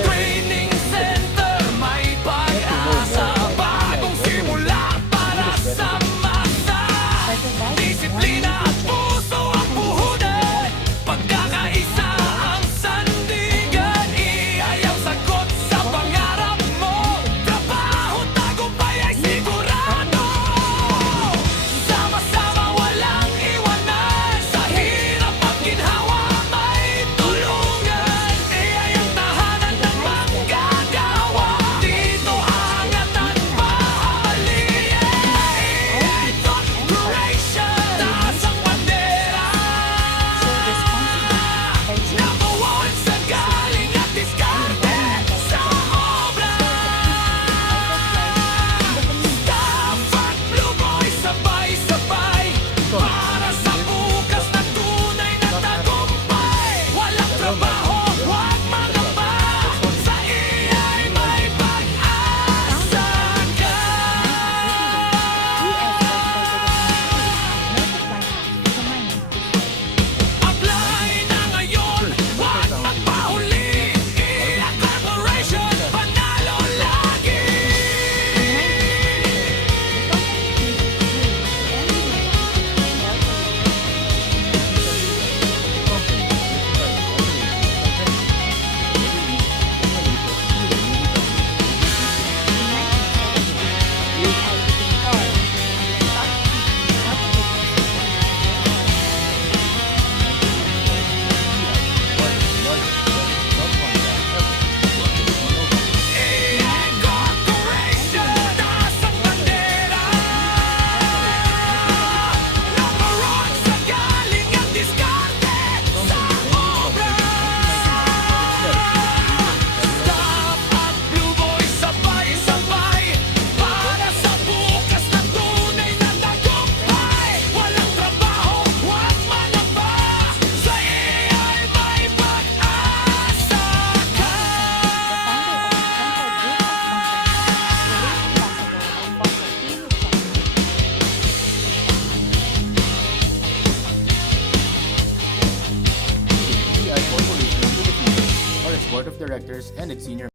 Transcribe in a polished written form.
training center, may pag-asa. Bagong simula para sa masa. Disiplina at puso ang puhunan. Pagkakaisa ang sandigan. Iyayaw sagot sa pangarap mo. Trabaho, tagumpay ay sigurado. Sama-sama walang iwanan. Sa hirap at ginhawa may tulungan. Iyayang tahanan ng manggagawa. Dito angatan pahalian. Iyay corporation, taas ang bandera. Number one sa galing at diskarte sa obra. Staff at Blue Boys sabay-sabay para sa bukas na tunay na tagumpay. Walang trabaho, huwag mangamba. Sa iya'y may pag-asa ka. Apply na ngayon, huwag magpahuli. Iyak Corporation, panalo lagi. Iyak Corporation, taas ang bandera. Number one sa galing at diskarte sa obra. Staff at Blue Boys sabay-sabay para sa bukas na tunay na tagumpay. Walang trabaho, huwag mangamba. Sa iya'y may pag-asa ka. DTI Corporation of the Philippines, or its board of directors and its senior